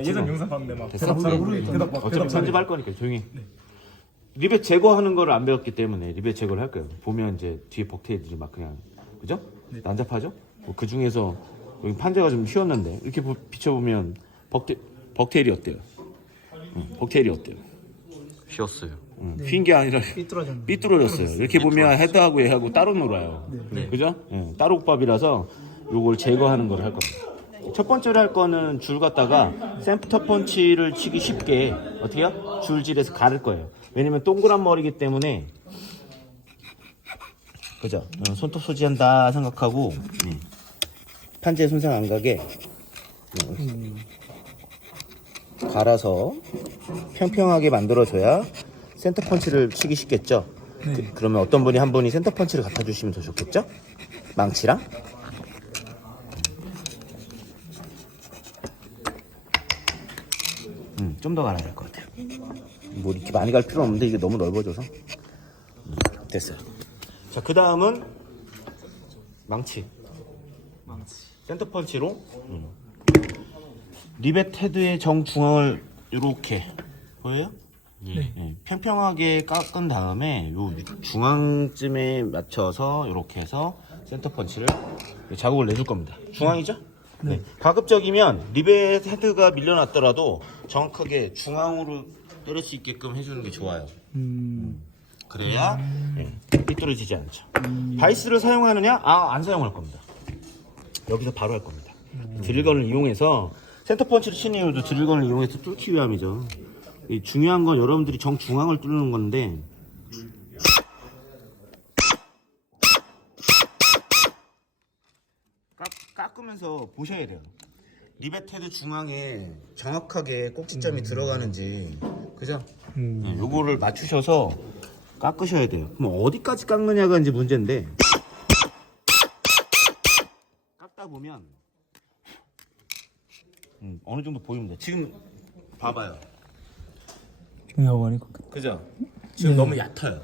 예전 영상 봤는데 막 됐어? 대답 잘하고 대답 막 어차피 대답 잘해. 편집할 거니까 조용히. 리벳 제거하는 거를 안 배웠기 때문에 리벳 제거를 할 거예요. 보면 이제 뒤에 벅테일들이 막 그냥 그죠? 난잡하죠? 뭐그 중에서 여기 판재가 좀 휘었는데 이렇게 보- 비춰보면 벅테 벅테일이 어때요? 응, 벅테일이 어때요? 휘었어요. 응, 휜 게 아니라 삐뚤어졌네. 삐뚤어졌어요. 이렇게 보면 헤드하고 얘하고 따로 놀아요. 그죠? 예, 따로 국밥이라서 요걸 제거하는 걸 할 겁니다. 첫 번째로 할 거는 줄 갖다가 샘프터 펀치를 치기 쉽게 어떻게 요? 줄질에서 가를 거예요. 왜냐면 동그란 머리기 때문에 그죠? 어, 손톱 소지한다 생각하고 예. 판지에 손상 안 가게 예. 갈아서 평평하게 만들어줘야 센터 펀치를 치기 쉽겠죠? 그, 그러면 어떤 분이 한 분이 센터 펀치를 갖다 주시면 더 좋겠죠? 망치랑? 음, 좀 더 갈아야 될 것 같아요. 뭐 이렇게 많이 갈 필요 없는데 이게 너무 넓어져서. 음, 됐어요. 자, 그 다음은 망치. 망치. 센터 펀치로 음. 리벳 헤드의 정중앙을 이렇게 보여요? 네. 예, 평평하게 깎은 다음에 요 중앙쯤에 맞춰서 이렇게 해서 센터 펀치를 자국을 내줄 겁니다. 중앙이죠? 네. 가급적이면 리벳 헤드가 밀려났더라도 정확하게 중앙으로 때릴 수 있게끔 해주는 게 좋아요. 음. 그래야 예, 삐뚤어지지 않죠. 바이스를 사용하느냐? 아, 안 사용할 겁니다. 여기서 바로 할 겁니다. 드릴건을 이용해서 센터 펀치를 치는 이유도 드릴건을 이용해서 뚫기 위함이죠. 이 중요한 건 여러분들이 정중앙을 뚫는 건데 깎, 깎으면서 보셔야 돼요. 리벳 헤드 중앙에 정확하게 꼭지점이 들어가는지 그죠? 음. 네, 요거를 맞추셔서 깎으셔야 돼요. 그럼 어디까지 깎느냐가 이제 문제인데 깎다 보면 음, 어느 정도 보입니다. 지금 봐봐요. 중요하고 하니까 그죠? 지금 너무 얕아요.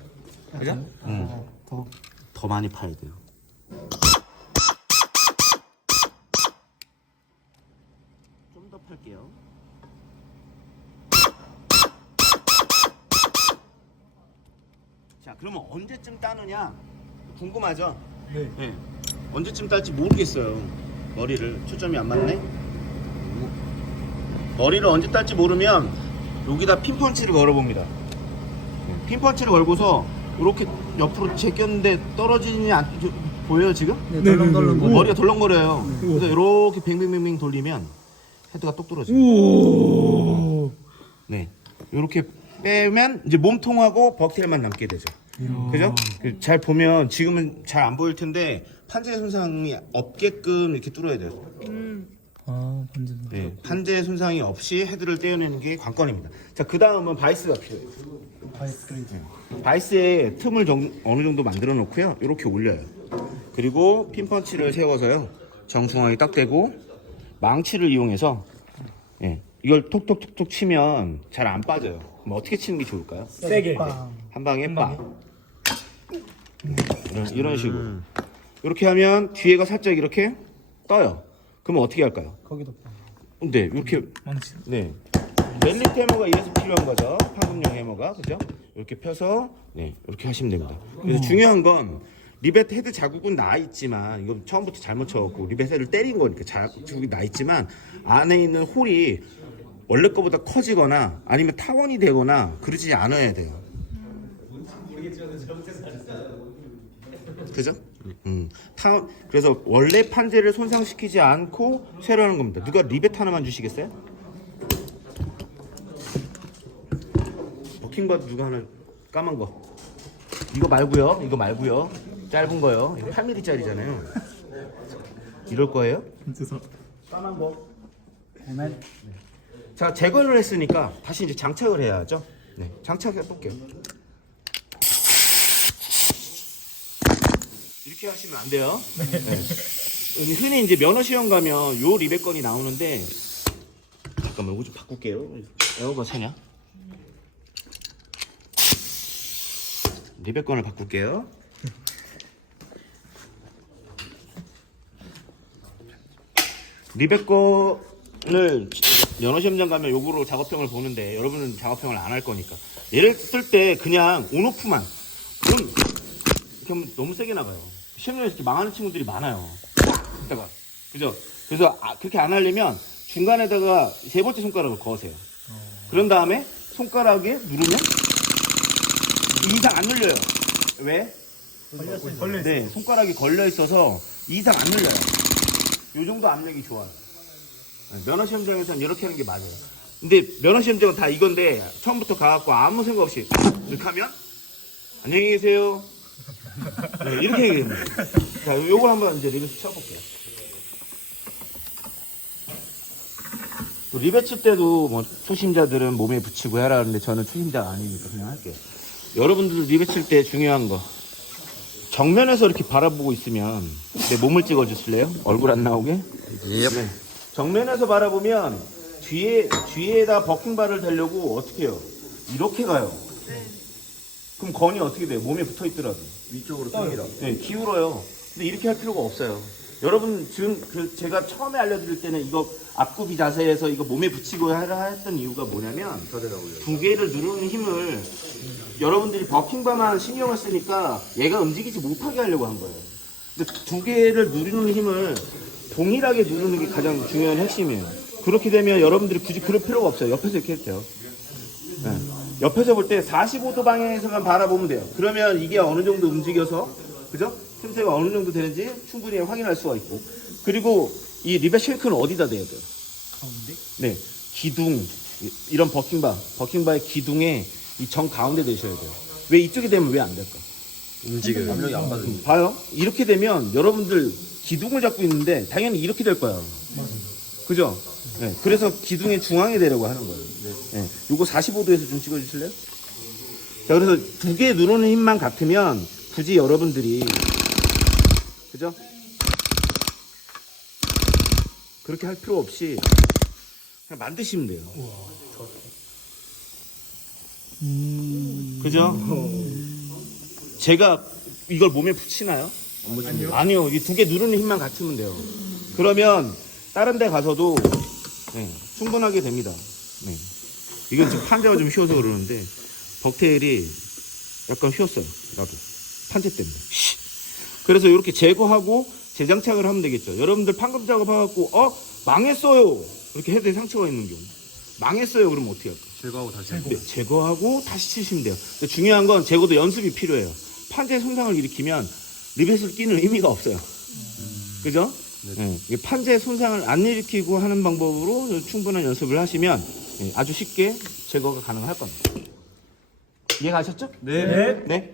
그죠? 음, 더더 많이 파야 돼요. 좀 더 팔게요. 자, 그러면 언제쯤 따느냐? 궁금하죠? 네. 네. 언제쯤 딸지 모르겠어요. 머리를 초점이 안 맞네. 머리를 언제 딸지 모르면 여기다 핀펀치를 걸어봅니다. 네, 핀펀치를 걸고서 이렇게 옆으로 제꼈는데 떨어지니 안 저- 보여요 지금? 네, 덜렁덜렁 거려. 머리가 덜렁거려요. 그래서 이렇게 뱅뱅뱅뱅 돌리면 헤드가 똑 떨어져요. 오. 네. 이렇게 빼면 이제 몸통하고 벅테일만 남게 되죠. 그죠? 그잘 보면 지금은 잘 안 보일 텐데 판재 손상이 없게끔 이렇게 뚫어야 돼요. 아, 반전. 네. 판재 손상이 없이 헤드를 떼어내는 게 관건입니다. 자, 그 다음은 바이스가 필요해요. 바이스크레이트. 바이스에 틈을 정- 어느 정도 만들어 놓고요. 이렇게 올려요. 그리고 핀펀치를 세워서요. 정중앙에 딱 대고 망치를 이용해서 예, 이걸 톡톡톡톡 치면 잘 안 빠져요. 그럼 어떻게 치는 게 좋을까요? 세게. 한 방에 빡. 이런, 이런 식으로. 이렇게 하면 뒤에가 살짝 이렇게 떠요. 그러면 어떻게 할까요? 거기도 네, 이렇게 망치. 네. 멜리트 해머가 이래서 필요한 거죠. 판금용 해머가. 그죠? 이렇게 펴서, 네, 이렇게 하시면 됩니다. 그래서 중요한 건, 리벳 헤드 자국은 나 있지만, 이거 처음부터 잘못 쳐갖고, 리벳 헤드를 때린 거니까 자국이 나 있지만, 안에 있는 홀이 원래 거보다 커지거나, 아니면 타원이 되거나, 그러지 않아야 돼요. 그죠? 음. 타, 그래서 원래 판재를 손상시키지 않고 새로 하는 겁니다. 누가 리벳 하나만 주시겠어요? 버킹바도 누가 하나 까만 거. 이거 말고요. 이거 말고요. 짧은 거요. 이거 8mm짜리잖아요. 이럴 거예요? 진짜. 까만 거. 해만. 자, 제거를 했으니까 다시 이제 장착을 해야죠. 네, 장착해 볼게요. 이렇게 하시면 안 돼요. 네. 흔히 이제 면허 시험 가면 요 리벳건이 나오는데 잠깐만 이거 좀 바꿀게요. 에어가 새냐? 리벳건을 바꿀게요. 거 오늘 연어 시험장 가면 요구로 작업형을 보는데 여러분은 작업형을 안 할 거니까. 얘를 쓸 때 그냥 온오프만. 그럼 이렇게 하면 너무 세게 나가요. 시험장에서 이렇게 망하는 친구들이 많아요. 이따가. 그죠? 그래서 아, 그렇게 안 하려면 중간에다가 세 번째 손가락을 거세요. 그런 다음에 손가락에 누르면 이 이상 안 눌려요. 왜? 걸려 네 손가락이 걸려 있어서 이 이상 안 눌려요. 요 정도 압력이 좋아요. 네, 면허 시험장에서는 이렇게 하는 게 맞아요. 근데 면허 시험장은 다 이건데 처음부터 가갖고 아무 생각 없이 이렇게 하면 안녕히 계세요. 네, 이렇게 됩니다. 자, 요걸 한번 이제 리벳 쳐볼게요. 칠 때도 뭐 초심자들은 몸에 붙이고 해라 하는데 저는 초심자가 아니니까 그냥 할게요. 여러분들 리벳 칠때 중요한 거 정면에서 이렇게 바라보고 있으면 내 몸을 찍어주실래요? 얼굴 안 나오게? 네. 정면에서 바라보면 뒤에 뒤에다 버킹바를 대려고 어떻게 해요? 이렇게 가요. 그럼 건이 어떻게 돼요? 몸에 붙어 있더라도 위쪽으로 탑니다. 네, 기울어요. 근데 이렇게 할 필요가 없어요. 여러분 지금 그 제가 처음에 알려드릴 때는 이거 앞굽이 자세에서 이거 몸에 붙이고 하라 했던 이유가 뭐냐면 두 개를 누르는 힘을 여러분들이 버킹바만 신경을 쓰니까 얘가 움직이지 못하게 하려고 한 거예요. 근데 두 개를 누르는 힘을 동일하게 누르는 게 가장 중요한 핵심이에요. 그렇게 되면 여러분들이 굳이 그럴 필요가 없어요. 옆에서 이렇게 해도 돼요. 네. 옆에서 볼 때 45도 방향에서만 바라보면 돼요. 그러면 이게 어느 정도 움직여서, 그죠? 틈새가 어느 정도 되는지 충분히 확인할 수가 있고. 그리고 이 리벳 쉐이크는 어디다 대야 돼요? 가운데 네. 기둥, 이- 이런 버킹바, 버킹바의 기둥에 이 정 가운데 대셔야 돼요. 왜 이쪽에 되면 왜 안 될까? 움직여요. 압력이 안 받으니까. 봐요. 이렇게 되면 여러분들 기둥을 잡고 있는데 당연히 이렇게 될 거예요. 그죠? 네. 그래서 기둥의 중앙에 대려고 하는 거예요. 네. 요거 45도에서 좀 찍어주실래요? 자, 그래서 두 개 누르는 힘만 같으면 굳이 여러분들이 그죠? 그렇게 할 필요 없이 그냥 만드시면 돼요. 음 그죠? 제가 이걸 몸에 붙이나요? 아니요. 아니요. 이 두 개 누르는 힘만 갖추면 돼요. 그러면 다른 데 가서도 네, 충분하게 됩니다. 네. 이건 지금 판자가 좀 휘어서 그러는데 벅테일이 약간 휘었어요. 나도. 판재 때문에. 씨. 그래서 이렇게 제거하고 재장착을 하면 되겠죠. 여러분들 판금 작업해갖고 어? 망했어요. 이렇게 헤드에 상처가 있는 경우. 망했어요. 그러면 어떻게 할까? 제거하고 다시. 네, 제거하고 다시 치시면 돼요. 중요한 건 제거도 연습이 필요해요. 판재 손상을 일으키면 리벳을 끼는 의미가 없어요. 그죠? 네, 이게 판재 손상을 안 일으키고 하는 방법으로 충분한 연습을 하시면 예, 아주 쉽게 제거가 가능할 겁니다. 이해가셨죠? 네. 네.